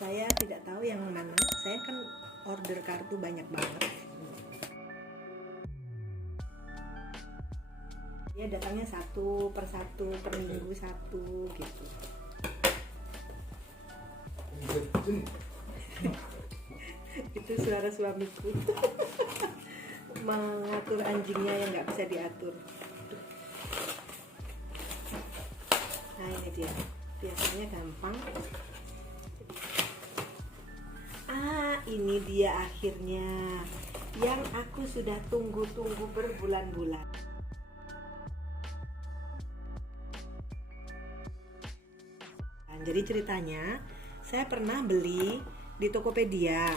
Saya tidak tahu yang mana. Saya kan order kartu banyak banget. Dia datangnya satu per minggu satu gitu. Itu suara suamiku mengatur anjingnya yang nggak bisa diatur. Nah ini dia, biasanya gampang. Ini dia akhirnya yang aku sudah tunggu-tunggu berbulan-bulan. Jadi ceritanya, saya pernah beli di Tokopedia.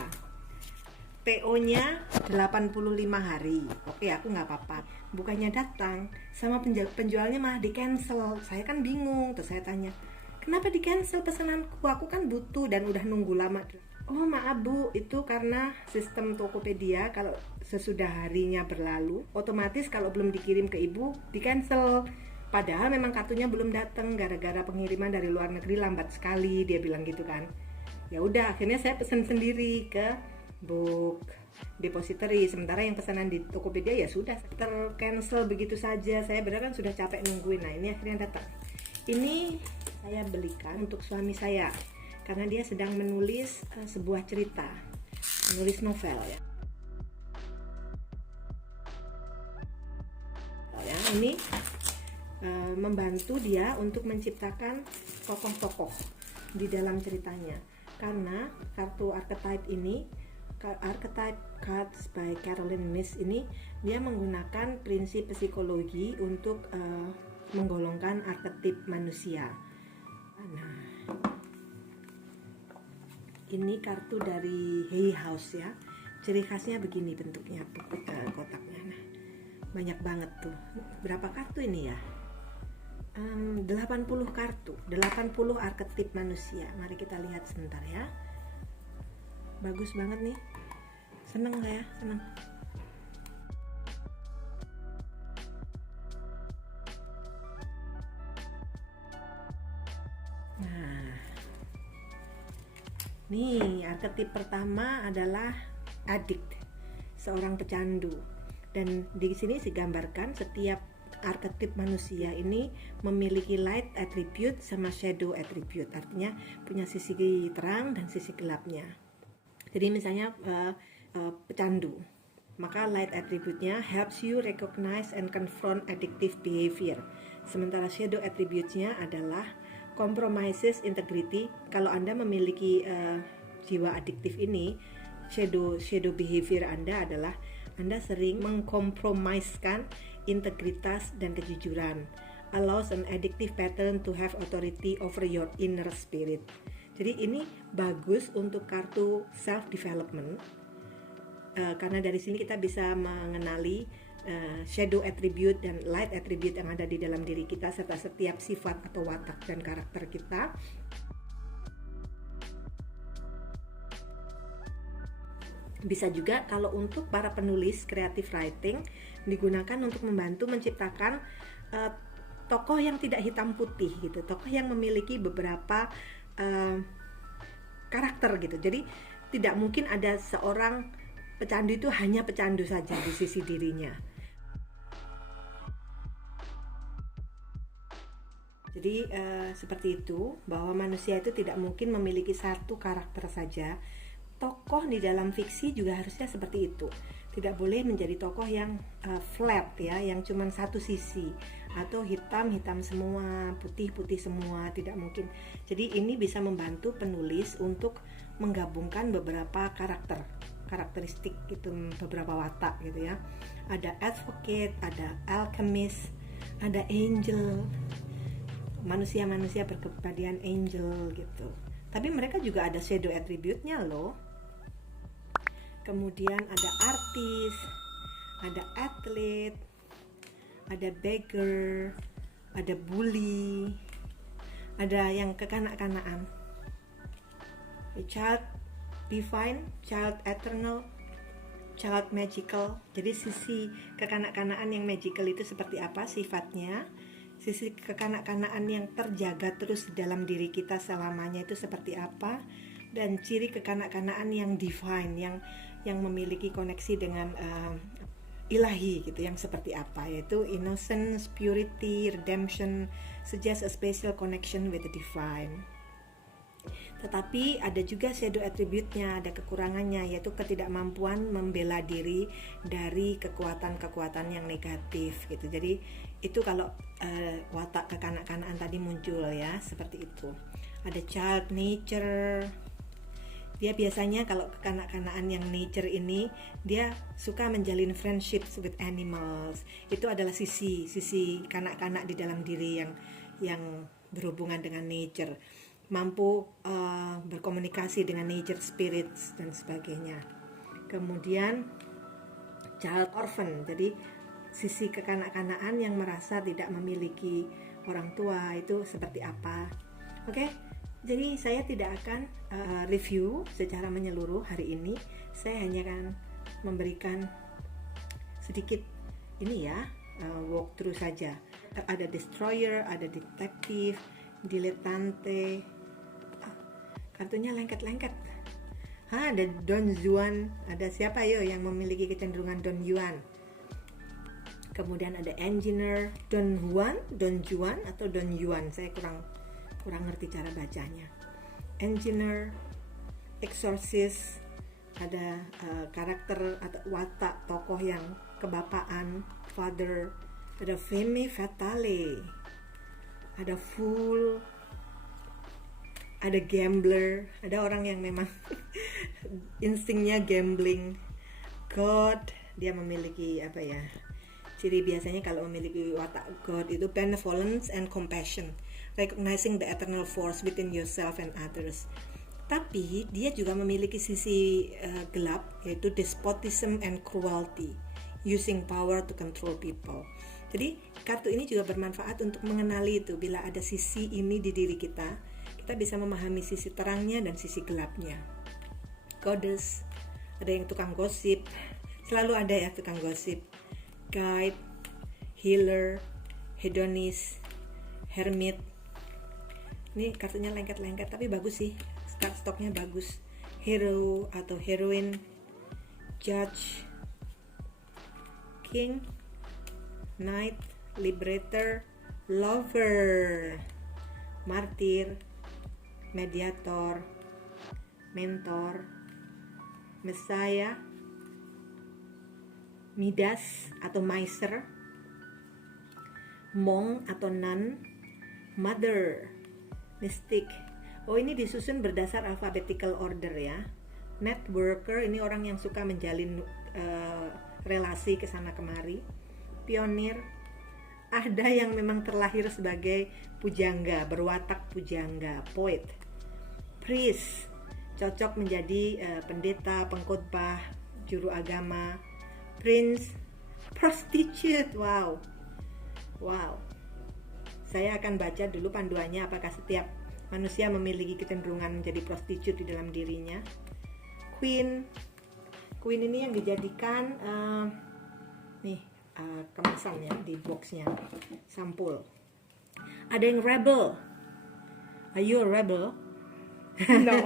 PO-nya 85 hari. Oke, aku nggak apa-apa. Bukannya datang, sama penjualnya malah di-cancel. Saya kan bingung, terus saya tanya, kenapa di-cancel pesananku? Aku kan butuh dan udah nunggu lama. Oh maaf Bu, itu karena sistem Tokopedia kalau sesudah harinya berlalu, otomatis kalau belum dikirim ke Ibu, di-cancel. Padahal memang kartunya belum datang gara-gara pengiriman dari luar negeri lambat sekali, dia bilang gitu kan. Ya udah, akhirnya saya pesen sendiri ke Book Depository. Sementara yang pesanan di Tokopedia ya sudah tercancel begitu saja. Saya benar kan sudah capek nungguin. Nah ini akhirnya datang. Ini saya belikan untuk suami saya karena dia sedang menulis sebuah cerita, menulis novel ya. Ini membantu dia untuk menciptakan tokoh-tokoh di dalam ceritanya. Karena kartu archetype ini, Archetype Cards by Caroline Myss ini, dia menggunakan prinsip psikologi untuk menggolongkan arketip manusia. Nah, ini kartu dari Hay House ya. Ciri khasnya begini bentuknya, kotaknya. Nah, banyak banget tuh. Berapa kartu ini ya? 80 kartu, 80 arketip manusia. Mari kita lihat sebentar ya. Bagus banget nih. Seneng saya, seneng. Nah, nih arketip pertama adalah addict, seorang pecandu. Dan di sini digambarkan setiap arketip manusia ini memiliki light attribute sama shadow attribute, artinya punya sisi terang dan sisi gelapnya. Jadi misalnya pecandu, maka light attribute-nya helps you recognize and confront addictive behavior. Sementara shadow attribute-nya adalah compromises integrity. Kalau Anda memiliki jiwa adiktif ini, shadow behavior Anda adalah Anda sering mengkompromiskan integritas dan kejujuran, allows an addictive pattern to have authority over your inner spirit. Jadi ini bagus untuk kartu self development, karena dari sini kita bisa mengenali shadow attribute dan light attribute yang ada di dalam diri kita serta setiap sifat atau watak dan karakter kita. Bisa juga kalau untuk para penulis creative writing digunakan untuk membantu menciptakan tokoh yang tidak hitam putih gitu, tokoh yang memiliki beberapa karakter gitu. Jadi tidak mungkin ada seorang pecandu itu hanya pecandu saja di sisi dirinya. Jadi seperti itu, bahwa manusia itu tidak mungkin memiliki satu karakter saja. Tokoh di dalam fiksi juga harusnya seperti itu. Tidak boleh menjadi tokoh yang flat ya, yang cuma satu sisi, atau hitam semua, putih semua, tidak mungkin. Jadi ini bisa membantu penulis untuk menggabungkan beberapa karakteristik gitu, beberapa watak gitu ya. Ada advocate, ada alchemist, ada angel, manusia berkepribadian angel gitu. Tapi mereka juga ada shadow attribute-nya loh. Kemudian ada artis, ada atlet, ada beggar, ada bully, ada yang kekanak-kanakan. Child divine, child eternal, child magical. Jadi sisi kekanak-kanaan yang magical itu seperti apa sifatnya? Sisi kekanak-kanaan yang terjaga terus dalam diri kita selamanya itu seperti apa? dan ciri kekanak-kanaan yang divine, yang memiliki koneksi dengan ilahi gitu, yang seperti apa, yaitu innocence, purity, redemption, suggest a special connection with the divine. Tetapi ada juga shadow attribute-nya, ada kekurangannya, yaitu ketidakmampuan membela diri dari kekuatan-kekuatan yang negatif gitu. Jadi itu kalau watak kekanak-kanaan tadi muncul ya, seperti itu. Ada child nature. Dia biasanya kalau kekanak-kanaan yang nature ini, dia suka menjalin friendships with animals. Itu adalah sisi kanak-kanak di dalam diri yang berhubungan dengan nature, mampu berkomunikasi dengan nature spirits dan sebagainya. Kemudian child orphan, jadi sisi kekanak-kanaan yang merasa tidak memiliki orang tua itu seperti apa. Oke, jadi saya tidak akan review secara menyeluruh hari ini. Saya hanya akan memberikan sedikit ini ya, walkthrough saja. Ada destroyer, ada detective, dilettante. Kartunya lengket-lengket. Ada Don Juan. Ada siapa yo yang memiliki kecenderungan Don Juan? Kemudian ada engineer, Don Juan, Don Juan atau Don Juan. Saya kurang ngerti cara bacanya. Engineer, exorcist, ada karakter atau watak tokoh yang kebapaan, father, ada femme fatale, ada fool, ada gambler, ada orang yang memang instingnya gambling. God, dia memiliki apa ya, ciri biasanya kalau memiliki watak God itu benevolence and compassion, recognizing the eternal force within yourself and others. Tapi dia juga memiliki sisi gelap, yaitu despotism and cruelty, using power to control people. Jadi kartu ini juga bermanfaat untuk mengenali itu. Bila ada sisi ini di diri kita, kita bisa memahami sisi terangnya dan sisi gelapnya. Goddess, ada yang tukang gosip, selalu ada ya tukang gosip. Guide, healer, hedonist, hermit. Ini kartunya lengket-lengket tapi bagus sih, stoknya bagus. Hero atau heroine, judge, king, knight, liberator, lover, martyr, mediator, mentor, messiah, Midas atau Miser, monk atau nun, mother, mystic. Oh, ini disusun berdasar alphabetical order ya. Networker, ini orang yang suka menjalin relasi kesana kemari. Pionir, ada yang memang terlahir sebagai pujangga, berwatak pujangga. Poet, priest, cocok menjadi pendeta, pengkhotbah, juru agama. Prince, prostitute. Wow. Saya akan baca dulu panduannya, apakah setiap manusia memiliki kecenderungan menjadi prostitute di dalam dirinya. Queen ini yang dijadikan kemasan ya, di boxnya, sampul. Ada yang rebel. Are you a rebel? No.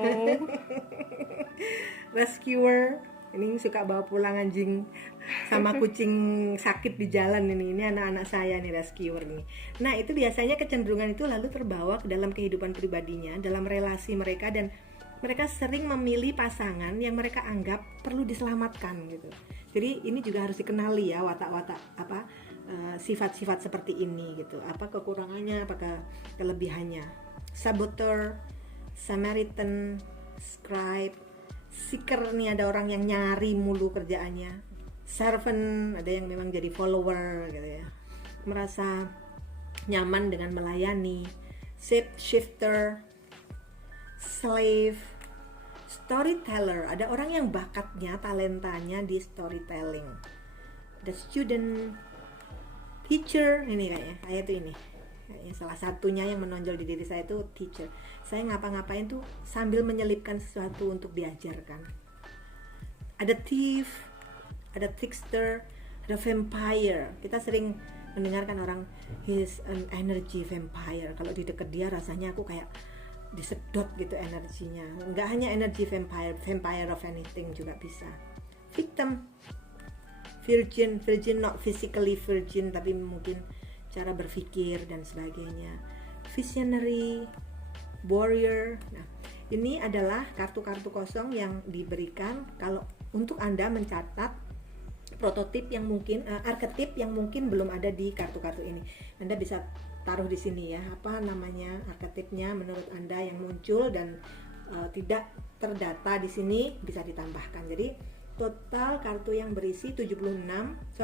Rescuer, ini suka bawa pulang anjing sama kucing sakit di jalan ini anak-anak saya nih, rescuer nih. Nah, itu biasanya kecenderungan itu lalu terbawa ke dalam kehidupan pribadinya, dalam relasi mereka, dan mereka sering memilih pasangan yang mereka anggap perlu diselamatkan gitu. Jadi ini juga harus dikenali ya, watak-watak sifat-sifat seperti ini gitu. Apa kekurangannya, apakah kelebihannya. Saboteur, Samaritan, scribe, seeker, nih ada orang yang nyari mulu kerjaannya. Servant, ada yang memang jadi follower gitu ya, merasa nyaman dengan melayani. Shifter, slave, storyteller, ada orang yang bakatnya, talentanya di storytelling. The student, teacher, ini kayaknya tuh ini salah satunya yang menonjol di diri saya itu teacher. Saya ngapa-ngapain tuh sambil menyelipkan sesuatu untuk diajarkan. Ada thief, ada trickster, ada vampire. Kita sering mendengarkan orang, he's an energy vampire. Kalau di dekat dia rasanya aku kayak disedot gitu energinya. Nggak hanya energi vampire of anything juga bisa. Victim, virgin not physically virgin tapi mungkin cara berpikir dan sebagainya. Visionary, warrior. Nah, ini adalah kartu-kartu kosong yang diberikan kalau untuk Anda mencatat prototip yang mungkin, arketip yang mungkin belum ada di kartu-kartu ini. Anda bisa taruh di sini ya, apa namanya arketipnya menurut Anda yang muncul dan tidak terdata di sini bisa ditambahkan. Jadi total kartu yang berisi 74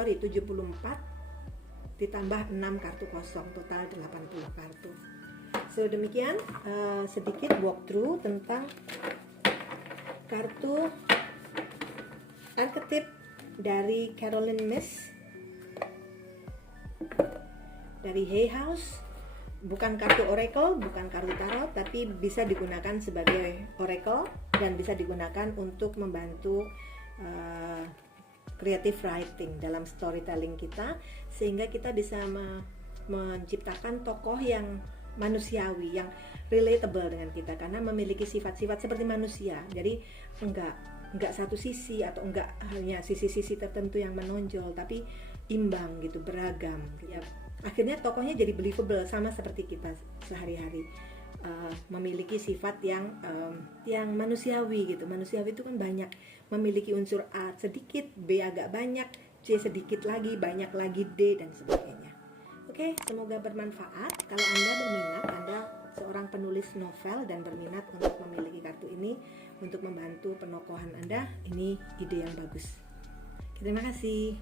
ditambah 6 kartu kosong, total 80 kartu. So demikian sedikit walkthrough tentang kartu arketip dari Caroline Myss dari Hay House. Bukan kartu oracle, bukan kartu tarot, tapi bisa digunakan sebagai oracle dan bisa digunakan untuk membantu creative writing dalam storytelling kita, sehingga kita bisa menciptakan tokoh yang manusiawi, yang relatable dengan kita karena memiliki sifat-sifat seperti manusia. Jadi enggak satu sisi atau enggak hanya sisi-sisi tertentu yang menonjol, tapi imbang gitu, beragam ya. Akhirnya tokohnya jadi believable, sama seperti kita sehari-hari, memiliki sifat yang manusiawi gitu. Manusiawi itu kan banyak, memiliki unsur A sedikit, B agak banyak, C sedikit lagi, banyak lagi, D dan sebagainya. Oke, semoga bermanfaat. Kalau Anda berminat, Anda seorang penulis novel dan berminat untuk memiliki kartu ini untuk membantu penokohan Anda, ini ide yang bagus. Terima kasih.